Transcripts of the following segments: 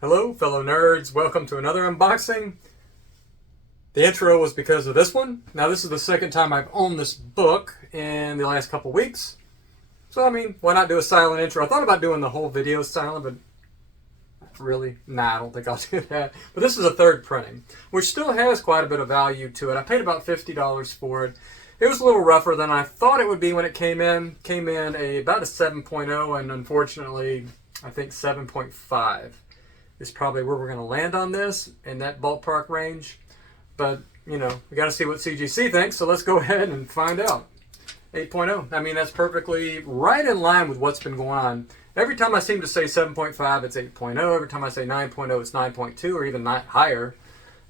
Hello, fellow nerds. Welcome to another unboxing. The intro was because of this one. Now, this is the second time I've owned this book in the last couple weeks. So, I mean, why not do a silent intro? I thought about doing the whole video silent, but really, nah, I don't think I'll do that. But this is a third printing, which still has quite a bit of value to it. I paid about $50 for it. It was a little rougher than I thought it would be when it came in. Came in about a 7.0, and unfortunately, I think 7.5. Is probably where we're going to land on this, in that ballpark range. But, you know, we got to see what CGC thinks, so let's go ahead and find out. 8.0. I mean, that's perfectly right in line with what's been going on. Every time I seem to say 7.5, it's 8.0. Every time I say 9.0, it's 9.2 or even not higher.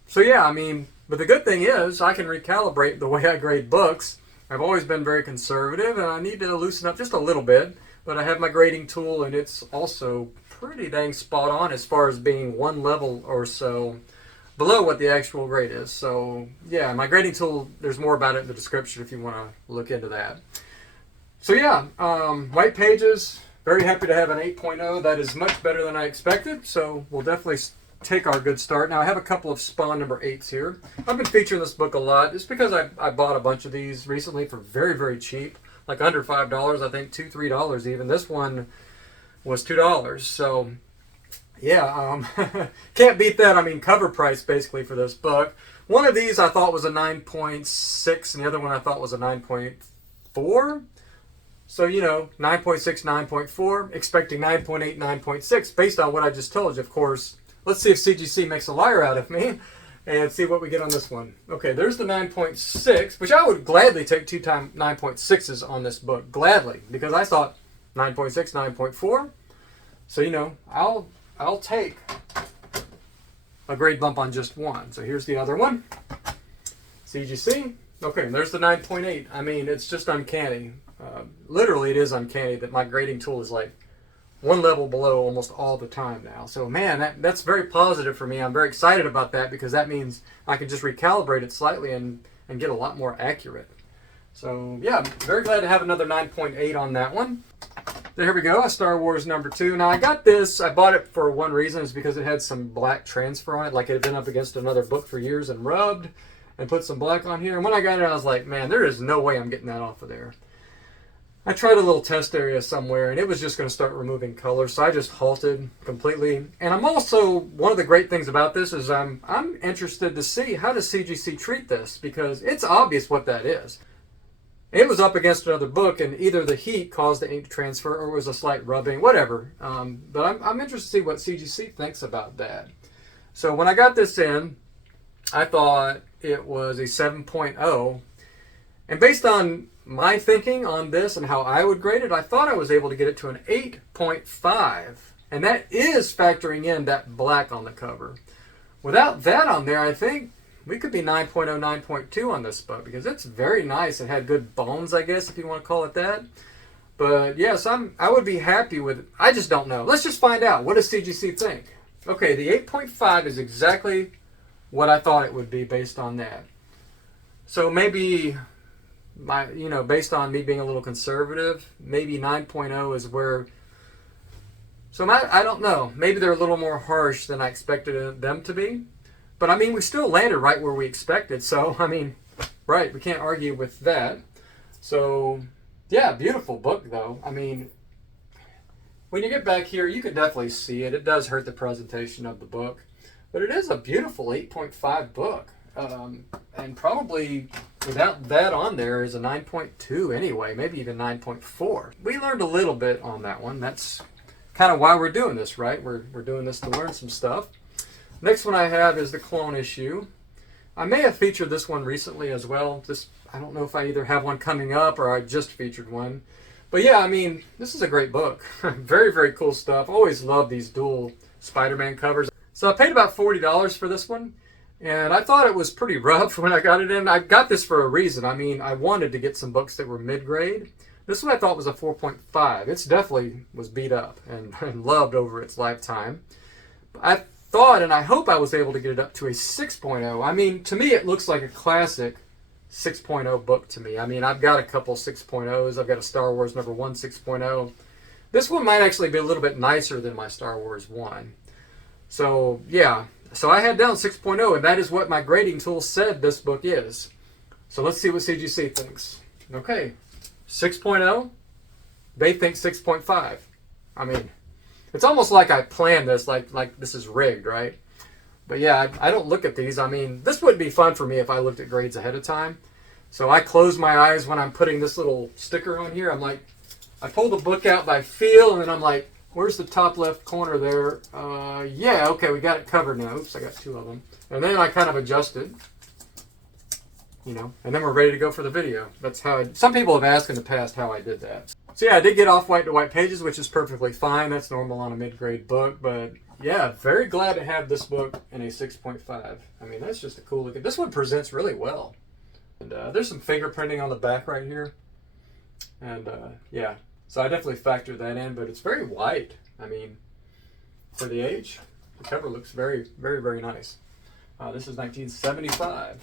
So, yeah, I mean, but the good thing is I can recalibrate the way I grade books. I've always been very conservative, and I need to loosen up just a little bit. But I have my grading tool, and it's also pretty dang spot on as far as being one level or so below what the actual grade is. So yeah, my grading tool, there's more about it in the description if you want to look into that. So yeah, white pages, very happy to have an 8.0. That is much better than I expected, so we'll definitely take our good start. Now I have a couple of Spawn number 8s here. I've been featuring this book a lot. It's because I bought a bunch of these recently for very, very cheap, like under $5, I think $2, $3 even. This one was $2. So yeah, can't beat that. I mean, cover price basically for this book. One of these I thought was a 9.6 and the other one I thought was a 9.4. So, you know, 9.6, 9.4, expecting 9.8, 9.6 based on what I just told you, of course. Let's see if CGC makes a liar out of me and see what we get on this one. Okay, there's the 9.6, which I would gladly take 2 times 9.6s on this book. Gladly, because I thought 9.6, 9.4. So, you know, I'll take a grade bump on just one. So here's the other one. CGC. Okay, there's the 9.8. I mean, it's just uncanny. Literally, it is uncanny that my grading tool is like one level below almost all the time now. So, man, that's very positive for me. I'm very excited about that because that means I can just recalibrate it slightly and get a lot more accurate. So, yeah, I'm very glad to have another 9.8 on that one. There we go, a Star Wars number 2. Now, I got this, I bought it for one reason, is because it had some black transfer on it, like it had been up against another book for years and rubbed, and put some black on here. And when I got it, I was like, man, there is no way I'm getting that off of there. I tried a little test area somewhere, and it was just going to start removing color, so I just halted completely. And I'm also, one of the great things about this is I'm interested to see how does CGC treat this, because it's obvious what that is. It was up against another book, and either the heat caused the ink to transfer or it was a slight rubbing, whatever. But I'm interested to see what CGC thinks about that. So when I got this in, I thought it was a 7.0. And based on my thinking on this and how I would grade it, I thought I was able to get it to an 8.5. And that is factoring in that black on the cover. Without that on there, I think we could be 9.0, 9.2 on this book because it's very nice. It had good bones, I guess, if you want to call it that. But yes, I would be happy with it. I just don't know. Let's just find out. What does CGC think? Okay, the 8.5 is exactly what I thought it would be based on that. So maybe based on me being a little conservative, maybe 9.0 is where. So I don't know. Maybe they're a little more harsh than I expected them to be. But, I mean, we still landed right where we expected. So, I mean, right, we can't argue with that. So, yeah, beautiful book, though. I mean, when you get back here, you can definitely see it. It does hurt the presentation of the book. But it is a beautiful 8.5 book. And probably without that on there is a 9.2 anyway, maybe even 9.4. We learned a little bit on that one. That's kind of why we're doing this, right? We're doing this to learn some stuff. Next one I have is the clone issue. I may have featured this one recently as well. I don't know if I either have one coming up or I just featured one. But yeah, I mean, this is a great book. Very, very cool stuff. Always love these dual Spider-Man covers. So I paid about $40 for this one. And I thought it was pretty rough when I got it in. I got this for a reason. I mean, I wanted to get some books that were mid-grade. This one I thought was a 4.5. It's definitely was beat up and loved over its lifetime. I thought and I hope I was able to get it up to a 6.0. I mean, to me, it looks like a classic 6.0 book to me. I mean, I've got a couple 6.0s. I've got a Star Wars number 1 6.0. This one might actually be a little bit nicer than my Star Wars 1. So yeah, so I had down 6.0, and that is what my grading tool said this book is. So let's see what CGC thinks. Okay, 6.0, they think 6.5. I mean, it's almost like I planned this, like this is rigged, right? But yeah, I don't look at these. I mean, this wouldn't be fun for me if I looked at grades ahead of time. So I close my eyes when I'm putting this little sticker on here. I'm like, I pull the book out by feel, and then I'm like, where's the top left corner there? Yeah, okay, we got it covered now. Oops, I got two of them. And then I kind of adjust it, you know, and then we're ready to go for the video. That's how some people have asked in the past how I did that. So yeah, I did get off white to white pages, which is perfectly fine. That's normal on a mid-grade book, but yeah, very glad to have this book in a 6.5. I mean, that's just a cool look. This one presents really well. And there's some fingerprinting on the back right here. And yeah, so I definitely factored that in, but it's very white. I mean, for the age, the cover looks very, very, very nice. This is 1975.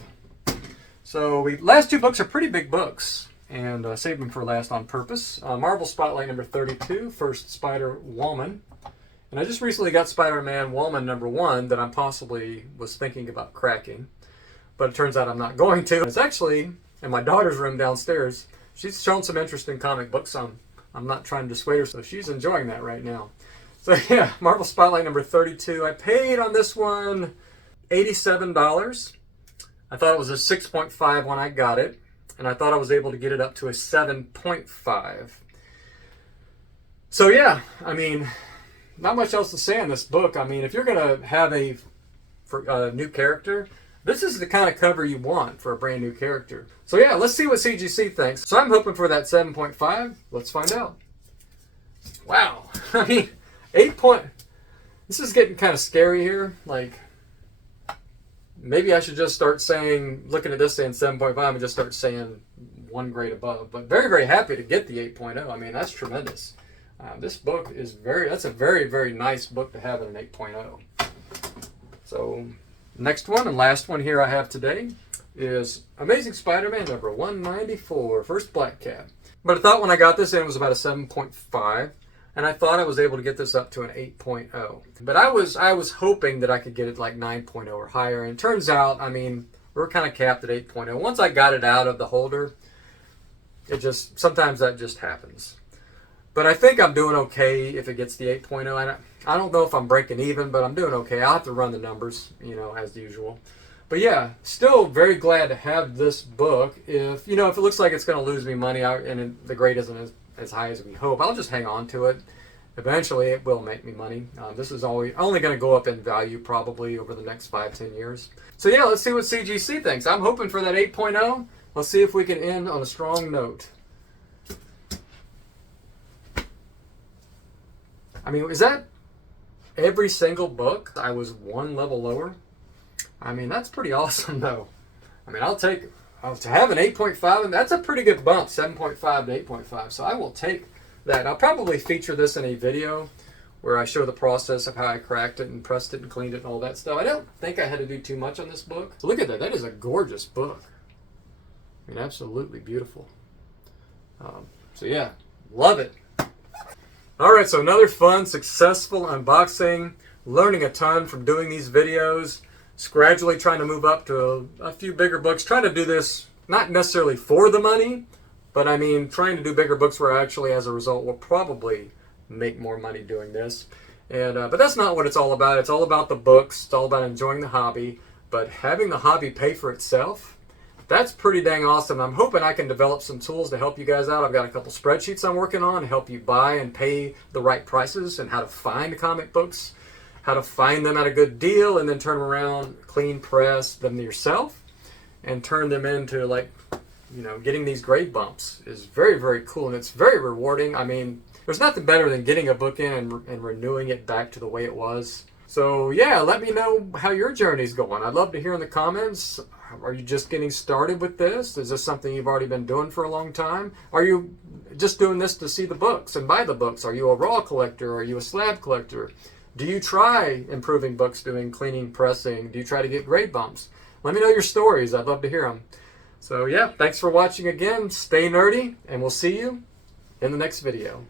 So last two books are pretty big books, and saved them for last on purpose. Marvel Spotlight number 32, First Spider-Woman. And I just recently got Spider-Man Woman number 1 that I possibly was thinking about cracking. But it turns out I'm not going to. It's actually in my daughter's room downstairs. She's shown some interest in comic books. I'm not trying to dissuade her, so she's enjoying that right now. So yeah, Marvel Spotlight number 32. I paid on this one $87. I thought it was a 6.5 when I got it, and I thought I was able to get it up to a 7.5. So yeah, I mean, not much else to say on this book. I mean, if you're going to have a new character, this is the kind of cover you want for a brand new character. So yeah, let's see what CGC thinks. So I'm hoping for that 7.5. Let's find out. Wow. I mean, 8 point... This is getting kind of scary here. Like, maybe I should just start saying, looking at this saying 7.5 and just start saying one grade above. But very, very happy to get the 8.0. I mean, that's tremendous. This book is that's a very, very nice book to have in an 8.0. So... next one and last one here I have today is Amazing Spider-Man number 194, First Black Cat. But I thought when I got this in, it was about a 7.5, and I thought I was able to get this up to an 8.0. But I was hoping that I could get it like 9.0 or higher, and it turns out, I mean, we're kind of capped at 8.0. Once I got it out of the holder, sometimes that just happens. But I think I'm doing okay if it gets the 8.0. I don't know if I'm breaking even, but I'm doing okay. I'll have to run the numbers, you know, as usual. But yeah, still very glad to have this book. If it looks like it's going to lose me money and the grade isn't as high as we hope, I'll just hang on to it. Eventually, it will make me money. This is only going to go up in value probably over the next 5-10 years. So yeah, let's see what CGC thinks. I'm hoping for that 8.0. Let's see if we can end on a strong note. I mean, is that every single book? I was one level lower. I mean, that's pretty awesome, though. I mean, to have an 8.5, and that's a pretty good bump, 7.5 to 8.5. So I will take that. I'll probably feature this in a video where I show the process of how I cracked it and pressed it and cleaned it and all that stuff. I don't think I had to do too much on this book. So look at that. That is a gorgeous book. I mean, absolutely beautiful. So yeah, love it. Alright, so another fun, successful unboxing, learning a ton from doing these videos, gradually trying to move up to a few bigger books, trying to do this not necessarily for the money, but I mean trying to do bigger books where actually as a result will probably make more money doing this. And but that's not what it's all about. It's all about the books, it's all about enjoying the hobby, but having the hobby pay for itself, that's pretty dang awesome. I'm hoping I can develop some tools to help you guys out. I've got a couple spreadsheets I'm working on to help you buy and pay the right prices and how to find comic books, how to find them at a good deal, and then turn them around, clean press them yourself, and turn them into, like, getting these grade bumps is very, very cool, and it's very rewarding. I mean, there's nothing better than getting a book in and renewing it back to the way it was. So yeah, let me know how your journey's going. I'd love to hear in the comments. Are you just getting started with this? Is this something you've already been doing for a long time? Are you just doing this to see the books and buy the books? Are you a raw collector? Are you a slab collector? Do you try improving books, doing cleaning, pressing? Do you try to get grade bumps? Let me know your stories. I'd love to hear them. So yeah, thanks for watching again. Stay nerdy, and we'll see you in the next video.